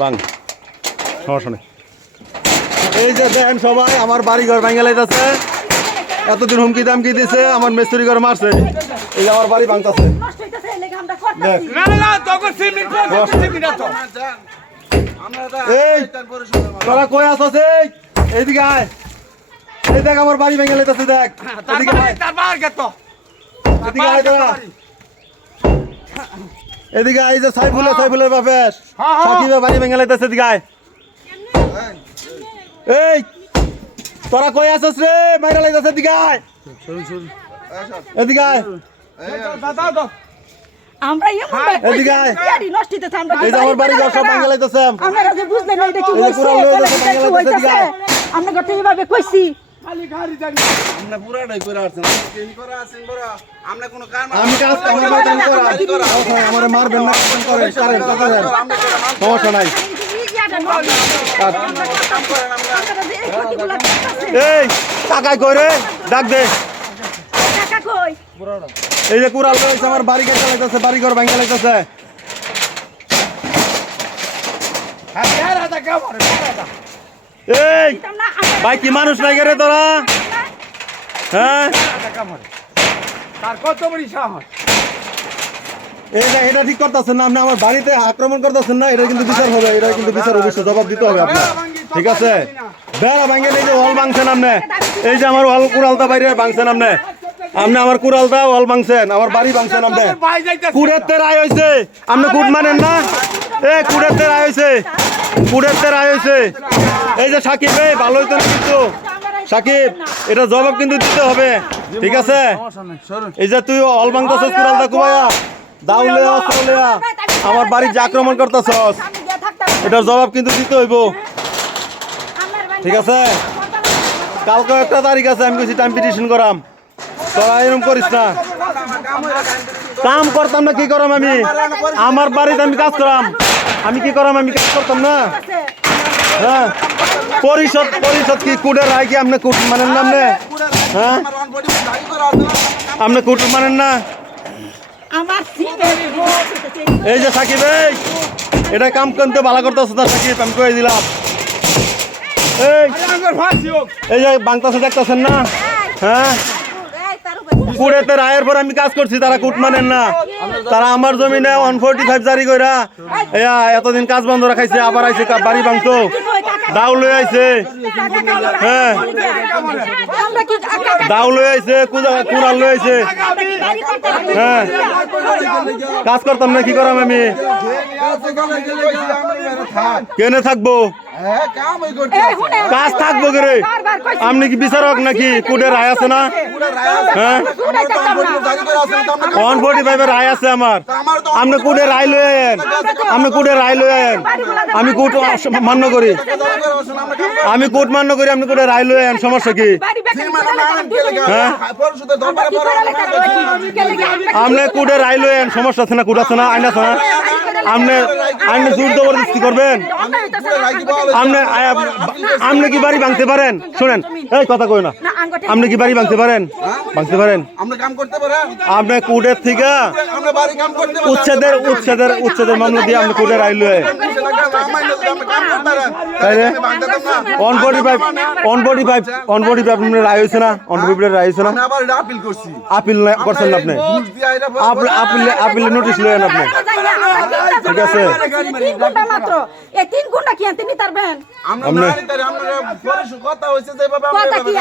বাং সমস্যা নেই। এই যে দেখেন সবাই আমার বাড়ি ঘর ভাঙা লাইতেছে, এতদিন হুমকি দামকি দিছে, আমার মিস্ত্রি ঘর মারছে, এই যে আমার বাড়ি ভাঙতেছে। এই তোরা কই আছস? এইদিকে আয়, এই দেখ আমার বাড়ি ভেঙে লাইতেছে, দেখ এদিকে আয়, এদিকে আয় তোরা, এদিকে আয়। যে সাইফুলের বাপের সাকিবের বাড়ি ভেঙে লাইতেছে, এদিকে আয়। এই তোরা কই আছস রে? মাইরা লাইতেছে, এদিকে আয়, এদিকে আয়। আমরা এদিকে আয়, এই যে আমার বাড়ি ঘর সব ভেঙে লাইতেছে, আপনারা যে বুঝলেন এটা কি হইছে, আমরা গত এইভাবে কইছি আমি কাজ আমার মারবেন না, সমস্যা নাই। এই টাকায় কই রে? ডাক দে। এই যে কুড়াল রয়েছে আমার বাড়ি ঘর চালাইতেছে, বাড়ি ঘর ভাঙা লাইতেছে। এই ভাই কি মানুষ নাই রে তোরা? হ্যাঁ এটা ঠিক করতেছেন না আপনি, আমার বাড়িতে আক্রমণ করতেছেন না, এটা কিন্তু বিচার হবে, এটা কিন্তু বিচার অবশ্যই জবাব দিতে হবে আপনার, ঠিক আছে? বেড়া ভাঙেন, এই যে ওয়াল ভাঙছেন আপনি, এই যে আমার ওয়াল কুড়ালটা বাইরে ভাঙছেন আপনি, আপনি আমার কুড়ালটা ওয়াল ভাঙছেন, আমার বাড়ি ভাঙছেন আপনি। কুড়ের তের আয় হয়েছে, আপনি কুট মানেন না? এই কুড়ের তের আয় হয়েছে, কুড়ের তের আয় হয়েছে। এই যে সাকিব ভাই ভালো হইতো না কিন্তু সাকিব, এটা জবাব কিন্তু দিতে হবে, ঠিক আছে? এই যে তুই ওয়াল ভাঙতেছস কুড়ালটা কুবাইয়া দাউলিয়া অস্ট্রেলিয়া আমার বাড়ি যে আক্রমণ করতেছস, এটার জবাব কিন্তু দিতে হইব, ঠিক আছে? কালকে 1 তারিখ আছে, আমি কিছু টাইম পিটিশন করাম, তোরা এরকম করিস না। কাম করতাম না, কি করাম আমি? আমার বাড়িতে আমি কাজ করাম, আমি কি করাম? আমি কাজ করতাম না? হ্যাঁ পরিষদ কি কুডের রায় কি আপনি কুট মানেন না? আপনি হ্যাঁ আপনি কুট মানেন না? এই যে সাকিব এই এটা কাম করতে ভালো করতেছ না সাকিব, আমি কয়ে দিলাম। এই যে বাংলাদেশে দেখতেছেন না, হ্যাঁ কুড়েতে রায়ের পর আমি কাজ করছি, তারা কুট মানেন না, তারা আমার জমিনে 145 জারি কইরা এতদিন কাজ বন্ধ রাখাইছে, আবার আইছে বাড়ি ভাঙতো, দাও লই আইছে, হ্যাঁ দাও লই আইছে, কুড়াল লই আইছে, হ্যাঁ কাজ করতাম না, কি করাম আমি? কেনে থাকবো? কাজ থাকবো কে রে? আপনি কি বিচারক নাকি? কুডের রায় আছে না? হ্যাঁ 145 রায় আছে আমার, আপনি কুডে রায় লই আয়েন, আপনি কুডে রায় লই আয়েন, আমি কুট মান্য করি, আমি কুট মান্য করি, আপনি কুডে রায় লই আয়েন, সমস্যা কি? হ্যাঁ আপনি কুডে রায় লই আয়েন, সমস্যা আছে না? কুট আছে না? আইন আছে না? আপনি জোর জবরদস্তি করবেন? আপনি কি বাড়ি ভাঙতে পারেন? শুনেন, এই কথা কই না, আপনি কি বাড়ি ভাঙতে পারেন? ভাঙতে পারেন? আপনি কুডের থেকে উচ্ছেদের মামলা দিয়ে আপনি কুডের রায় লই আয়েন, 145 রায় হয়েছে না? 145 রায় হয়েছে না? আপিল করছেন না আপনি? আপিলে নোটিশ লয়েন আপনি, ঠিক আছে? কথা কি